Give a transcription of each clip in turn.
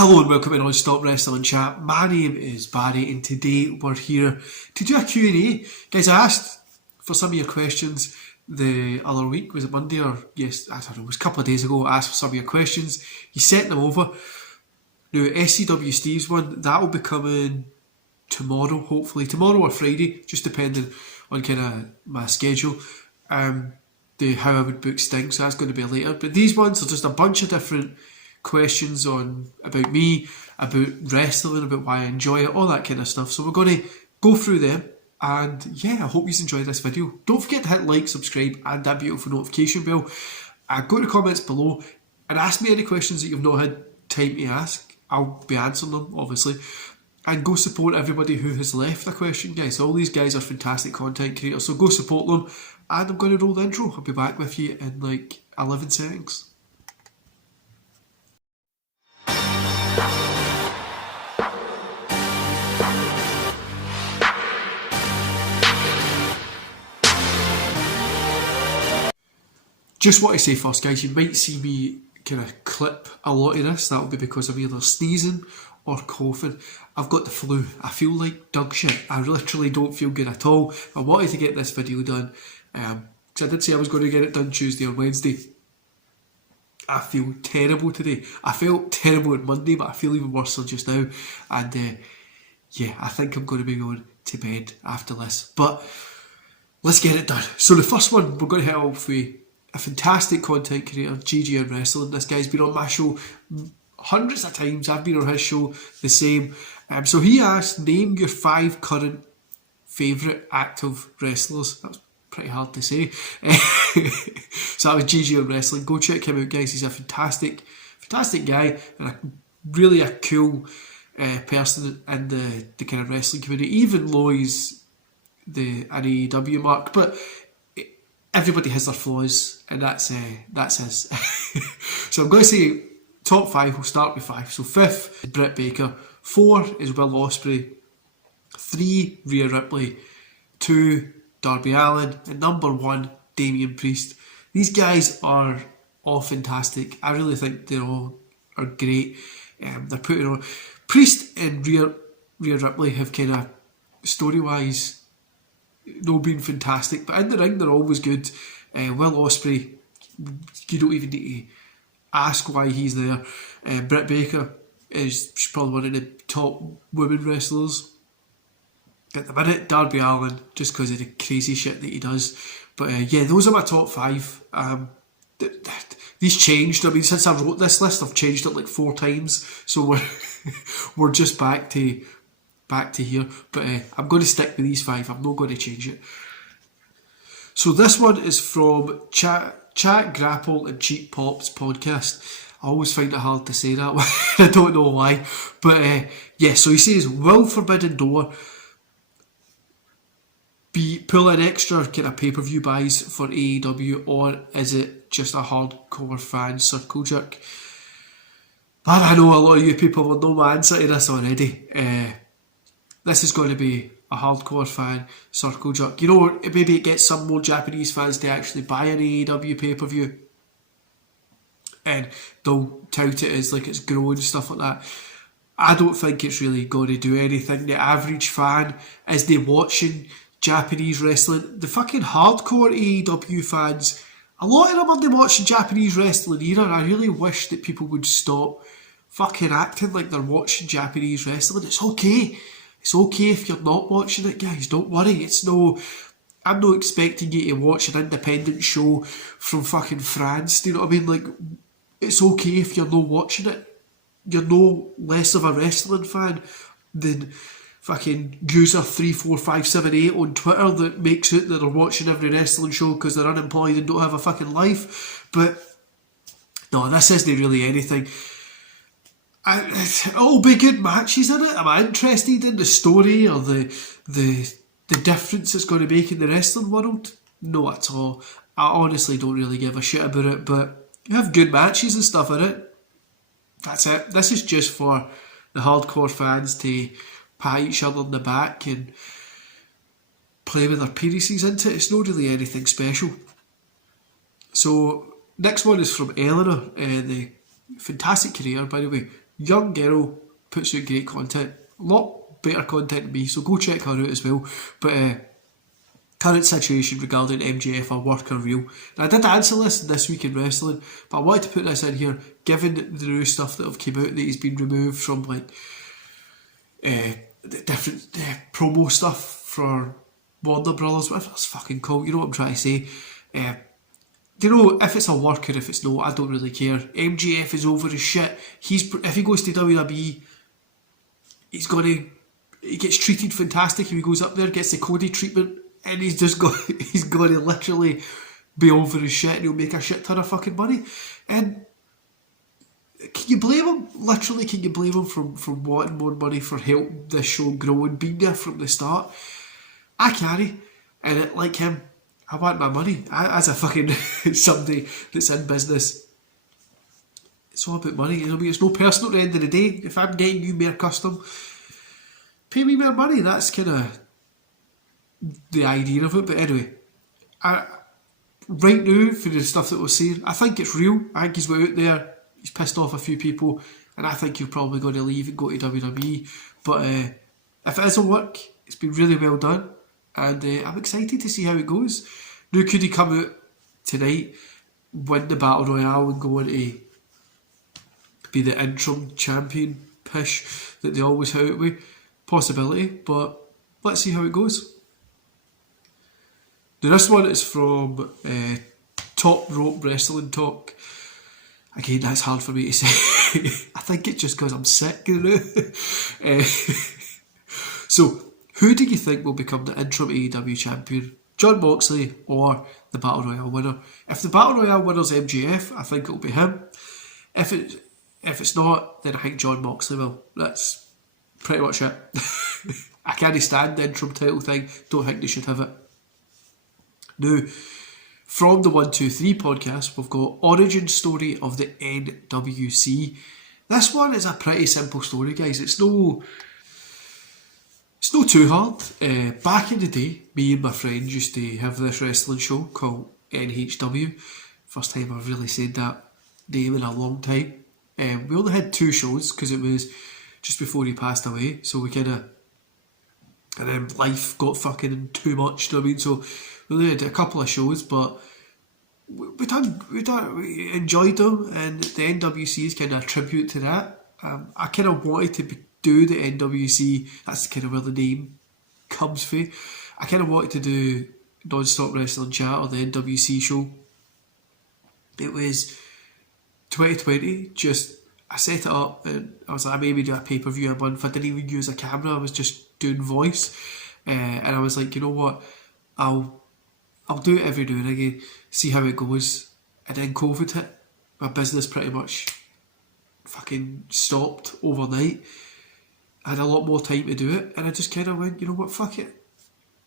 Hello and welcome to Non-Stop Wrestling Chat. My name is Barry and today we're here to do a Q&A. Guys, I asked for some of your questions the other week. Was it Monday or yes, I don't know, it was a couple of days ago. I asked for some of your questions. You sent them over. Now, SCW Steve's one, that will be coming tomorrow, hopefully. Tomorrow or Friday, just depending on kind of my schedule. How I would book Sting, so that's going to be later. But these ones are just a bunch of different questions about me, about wrestling, about why I enjoy it, all that kind of stuff. So we're going to go through them, and yeah, I hope you enjoy this video. Don't forget to hit like, subscribe and that beautiful notification bell. Go to the comments below and ask me any questions that you've not had time to ask. I'll be answering them, obviously. And go support everybody who has left a question, guys. All these guys are fantastic content creators, so go support them. And I'm going to roll the intro. I'll be back with you in like 11 seconds. Just want to say first, guys, you might see me kind of clip a lot of this. That'll be because I'm either sneezing or coughing. I've got the flu. I feel like dog shit. I literally don't feel good at all. I wanted to get this video done because I did say I was going to get it done Tuesday or Wednesday. I feel terrible today. I felt terrible on Monday, but I feel even worse just now. And yeah, I think I'm going to be going to bed after this. But let's get it done. So the first one, we're going to hit off with a fantastic content creator, GG Wrestling. This guy's been on my show hundreds of times. I've been on his show the same. So he asked, name your 5 current favourite active wrestlers. That was pretty hard to say. So that was GG Wrestling. Go check him out, guys. He's a fantastic guy and really a cool person in the kind of wrestling community, even though he's an AEW mark. But everybody has their flaws, and that's his. So I'm going to say top 5. We'll start with 5. So 5th is Britt Baker. 4 is Will Ospreay. 3, Rhea Ripley. 2, Darby Allin. And number 1, Damian Priest. These guys are all fantastic. I really think they all are great. They're putting on. Priest and Rhea Ripley have kind of story-wise no been fantastic, but in the ring they're always good. Will Ospreay, you don't even need to ask why he's there. Britt Baker is probably one of the top women wrestlers at the minute. Darby Allin, just because of the crazy shit that he does. But yeah, those are my top 5. These changed. I mean, since I wrote this list, I've changed it like 4 times. So we're just back to here. But I'm going to stick with these 5. I'm not going to change it. So this one is from Chat Grapple and Cheap Pops podcast. I always find it hard to say that one. I don't know why. But yeah, so he says, will Forbidden Door pull in extra kind of pay-per-view buys for AEW, or is it just a hardcore fan circle jerk? Man, I know a lot of you people will know my answer to this already. This is going to be a hardcore fan circle jerk. You know, maybe it gets some more Japanese fans to actually buy an AEW pay-per-view, and they'll tout it as like it's growing and stuff like that. I don't think it's really going to do anything. The average fan, is they watching Japanese wrestling? The fucking hardcore AEW fans, a lot of them are watching Japanese wrestling either. I really wish that people would stop fucking acting like they're watching Japanese wrestling. It's okay. It's okay if you're not watching it, guys. Don't worry. I'm not expecting you to watch an independent show from fucking France. Do you know what I mean? Like, it's okay if you're not watching it. You're no less of a wrestling fan than fucking user 34578 on Twitter that makes it that they're watching every wrestling show because they're unemployed and don't have a fucking life. But no, this isn't really anything. It'll be good matches in it. Am I interested in the story or the difference it's going to make in the wrestling world? No, at all. I honestly don't really give a shit about it, but you have good matches and stuff in it. That's it. This is just for the hardcore fans to pat each other in the back and play with their penises into it. It's not really anything special. So next one is from Eleanor, the fantastic career, by the way. Young girl, puts out great content. A lot better content than me, so go check her out as well. But current situation regarding MJF, are work or real? Now, I did answer this week in wrestling, but I wanted to put this in here, given the new stuff that have came out, that he's been removed from like the different promo stuff for Warner Brothers, whatever it's fucking called, you know what I'm trying to say. Do you know, if it's a work or if it's not, I don't really care. MJF is over his shit. If he goes to WWE, he gets treated fantastic. If he goes up there, gets the Cody treatment, and he's going to literally be over his shit, and he'll make a shit ton of fucking money. And can you blame him? Literally, can you blame him from wanting more money for helping this show grow and being there from the start? I can't. And like him, I want my money. As a fucking somebody that's in business, it's all about money. You know, it's no personal at the end of the day. If I'm getting you more custom, pay me more money. That's kind of the idea of it. But anyway, right now, for the stuff that we're saying, I think it's real. I think he's out there, he's pissed off a few people, and I think he's probably going to leave and go to WWE. But if it is a work, it's been really well done, and I'm excited to see how it goes. Now, could he come out tonight, win the Battle Royale, and go on to be the interim champion push that they always have it with? Possibility, but let's see how it goes. Now, this one is from Top Rope Wrestling Talk. Again, that's hard for me to say. I think it's just because I'm sick, you know. So, who do you think will become the interim AEW champion? Jon Moxley or the Battle Royale winner? If the Battle Royale winner's MJF, I think it'll be him. If it's not, then I think Jon Moxley will. That's pretty much it. I can't stand the interim title thing. Don't think they should have it. Now, from the 123 podcast, we've got Origin Story of the NWC. This one is a pretty simple story, guys. It's no too hard. Back in the day, me and my friends used to have this wrestling show called NHW. First time I've really said that name in a long time. We only had 2 shows because it was just before he passed away. So we kind of... And then life got fucking too much, you know what I mean? So we only had a couple of shows, but we enjoyed them, and the NWC is kind of a tribute to that. I kind of wanted to do the NWC, that's kind of where the name comes from. I kind of wanted to do Non-Stop Wrestling Chat or the NWC Show. It was 2020, I set it up and I was like, I maybe do a pay-per-view a month. I didn't even use a camera, I was just doing voice. And I was like, you know what, I'll do it every now and again, see how it goes. And then COVID hit. My business pretty much fucking stopped overnight. I had a lot more time to do it, and I just kind of went, you know what, fuck it.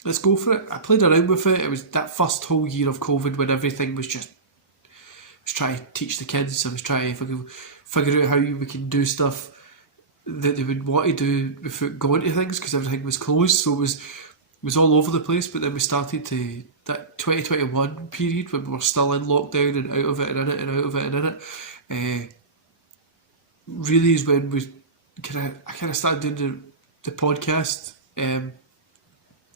Let's go for it. I played around with it. It was that first whole year of COVID when everything was just... I was trying to teach the kids. I was trying to figure out how we can do stuff that they would want to do without going to things, because everything was closed. So it was all over the place. But then we started to... That 2021 period when we were still in lockdown and out of it and in it and out of it and in it, really is when I kind of started doing the podcast.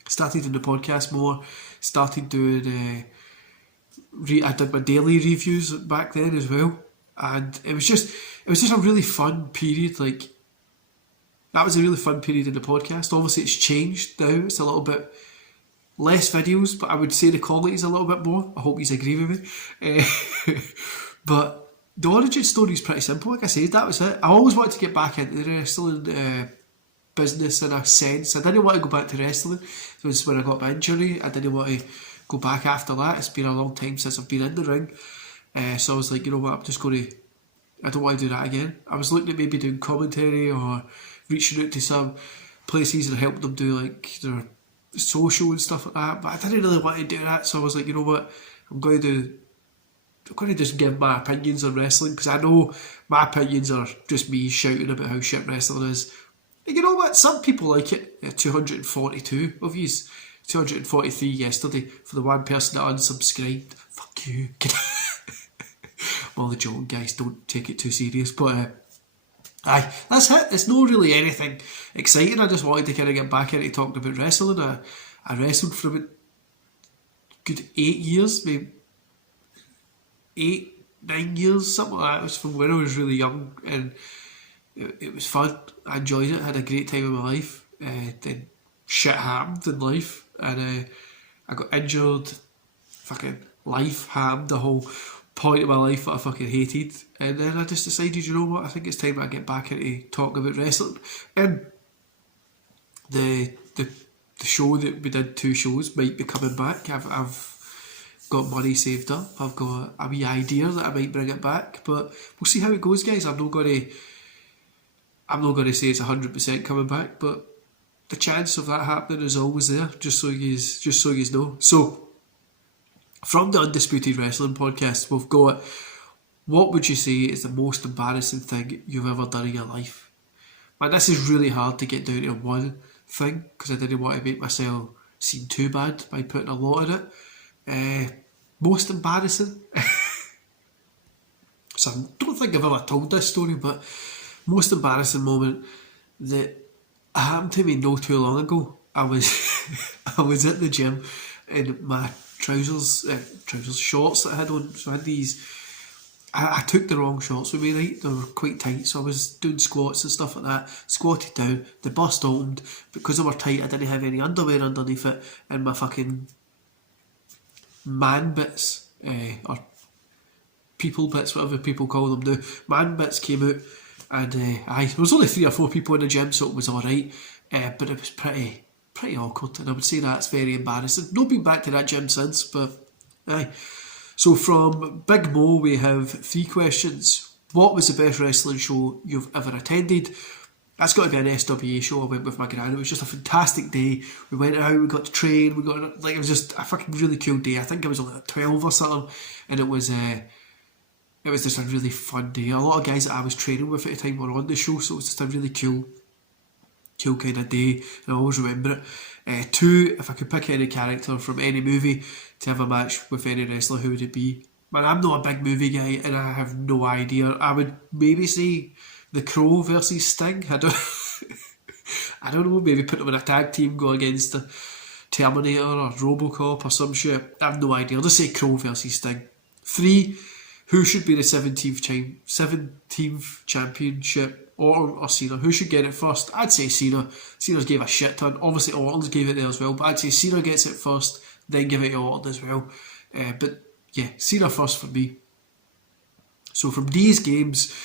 Started doing the podcast more. Started doing... I did my daily reviews back then as well, and it was just a really fun period. Like, that was a really fun period in the podcast. Obviously, it's changed now. It's a little bit less videos, but I would say the quality is a little bit more. I hope you agree with me. But the origin story is pretty simple. Like I said, that was it. I always wanted to get back into the wrestling business in a sense. I didn't want to go back to wrestling. It was when I got my injury. I didn't want to go back after that. It's been a long time since I've been in the ring. So I was like, you know what, I don't want to do that again. I was looking at maybe doing commentary or reaching out to some places and helping them do like their social and stuff like that, but I didn't really want to do that. So I was like, you know what, I'm going to just give my opinions on wrestling, because I know my opinions are just me shouting about how shit wrestling is. And you know what, some people like it. 242 of yous, 243 yesterday for the one person that unsubscribed. Fuck you. I'm only joking, guys, don't take it too serious. But Aye, that's it. It's not really anything exciting. I just wanted to kind of get back into talking about wrestling. I wrestled for about good 8 years, maybe 8, 9 years, something like that. It was from when I was really young, and it was fun. I enjoyed it. I had a great time in my life. Then shit happened in life, and I got injured. Fucking life happened. The whole point of my life that I fucking hated, and then I just decided, you know what? I think it's time I get back into talking about wrestling. And the show that we did, 2 shows, might be coming back. I've got money saved up. I've got a wee idea that I might bring it back, but we'll see how it goes, guys. I'm not going to say it's 100% coming back, but the chance of that happening is always there. Just so you know. So from the Undisputed Wrestling Podcast, we've got, what would you say is the most embarrassing thing you've ever done in your life? Man, this is really hard to get down to one thing, because I didn't want to make myself seem too bad by putting a lot in it. Most embarrassing? So I don't think I've ever told this story, but most embarrassing moment that happened to me no too long ago. I was at the gym in my trousers shorts that I had on. So I had these. I took the wrong shorts with me, right? They were quite tight, so I was doing squats and stuff like that. Squatted down, the bust opened. Because they were tight, I didn't have any underwear underneath it, and my fucking man bits, or people bits, whatever people call them now, man bits came out, and there was only 3 or 4 people in the gym, so it was alright, but it was pretty awkward, and I would say that's very embarrassing. Not been back to that gym since, but aye. So from Big Mo, we have 3 questions. What was the best wrestling show you've ever attended? That's got to be an SWA show. I went with my gran. It was just a fantastic day. We went out, we got to train, it was just a fucking really cool day. I think I was only like 12 or something, and it was just a really fun day. A lot of guys that I was training with at the time were on the show, so it was just a really cool kind of day, and I always remember it. 2, if I could pick any character from any movie to have a match with any wrestler, who would it be? Man, I'm not a big movie guy, and I have no idea. I would maybe say The Crow versus Sting. I don't know, maybe put them in a tag team, go against the Terminator or Robocop or some shit. I have no idea. I'll just say Crow versus Sting. 3, who should be the 17th championship? Orton or Cena? Who should get it first? I'd say Cena. Cena's gave a shit ton. Obviously Orton's gave it there as well, but I'd say Cena gets it first, then give it to Orton as well. But yeah, Cena first for me. So from these games,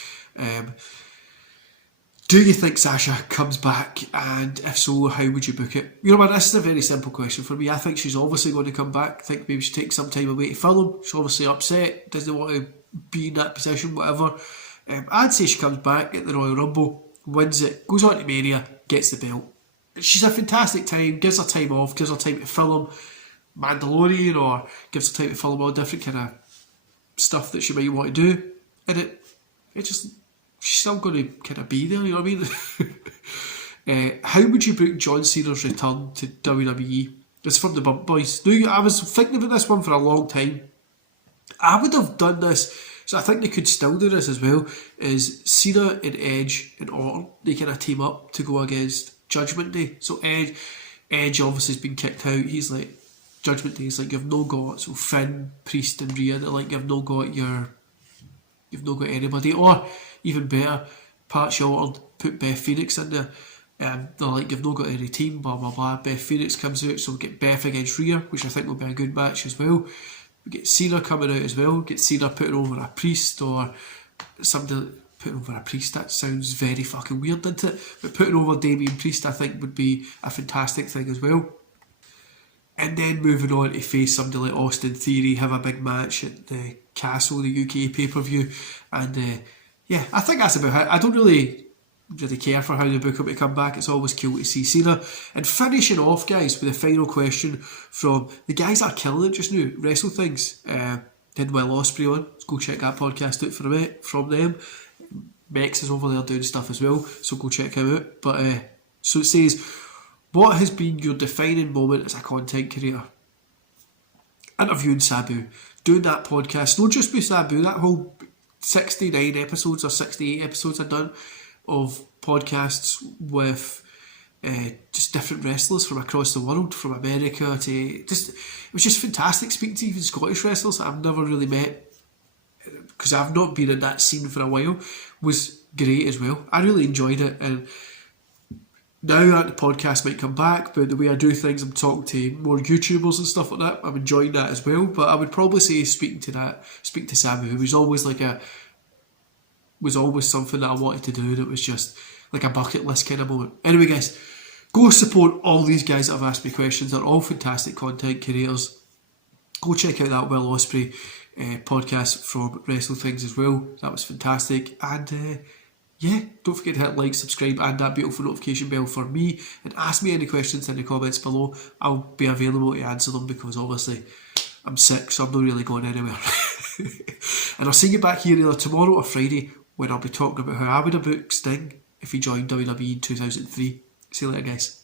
do you think Sasha comes back? And if so, how would you book it? You know what, this is a very simple question for me. I think she's obviously going to come back. I think maybe she takes some time away to film. She's obviously upset, doesn't want to be in that position, whatever. I'd say she comes back at the Royal Rumble, wins it, goes on to Mania, gets the belt. She's a fantastic time, gives her time off, gives her time to film Mandalorian, or gives her time to film all different kind of stuff that she might want to do. And it just, she's still going to kind of be there, you know what I mean? How would you book John Cena's return to WWE? It's from the Bump Boys. Now, I was thinking about this one for a long time. I would have done this. So I think they could still do this as well, is Cena and Edge and Orton, they kind of team up to go against Judgment Day. So Edge obviously has been kicked out. He's like, Judgment Day is like, you've no got, so Finn, Priest and Rhea, they're like, you've no got anybody. Or even better, Pat Orton put Beth Phoenix in there. They're like, you've no got any team, blah blah blah. Beth Phoenix comes out, so we'll get Beth against Rhea, which I think will be a good match as well. We get Cena coming out as well. Get Cena putting over a Priest, or somebody putting over a Priest. That sounds very fucking weird, doesn't it? But putting over Damian Priest, I think, would be a fantastic thing as well. And then moving on to face somebody like Austin Theory, have a big match at the Castle, the UK pay-per-view. And yeah, I think that's about it. I don't really care for how they book him to come back. It's always cool to see Cena. And finishing off, guys, with a final question from the guys that are killing it just now, Wrestle Things. Did Will Ospreay on. Let's go check that podcast out from them. Mex is over there doing stuff as well, so go check him out. But so it says, what has been your defining moment as a content creator? Interviewing Sabu, doing that podcast, not just with Sabu, that whole 69 episodes or 68 episodes I've done of podcasts with just different wrestlers from across the world, from America to just, it was just fantastic speaking to even Scottish wrestlers that I've never really met, because I've not been in that scene for a while. Was great as well. I really enjoyed it, and now that the podcast might come back, but the way I do things, I'm talking to more YouTubers and stuff like that. I'm enjoying that as well. But I would probably say speak to Samu, who was always was always something that I wanted to do, and it was just like a bucket list kind of moment. Anyway, guys, go support all these guys that have asked me questions. They're all fantastic content creators. Go check out that Will Ospreay podcast from Wrestle Things as well. That was fantastic. And yeah, don't forget to hit like, subscribe, and that beautiful notification bell for me. And ask me any questions in the comments below. I'll be available to answer them, because obviously I'm sick, so I'm not really going anywhere. And I'll see you back here either tomorrow or Friday, when I'll be talking about how I would have booked Sting if he joined WWE in 2003. See you later, guys.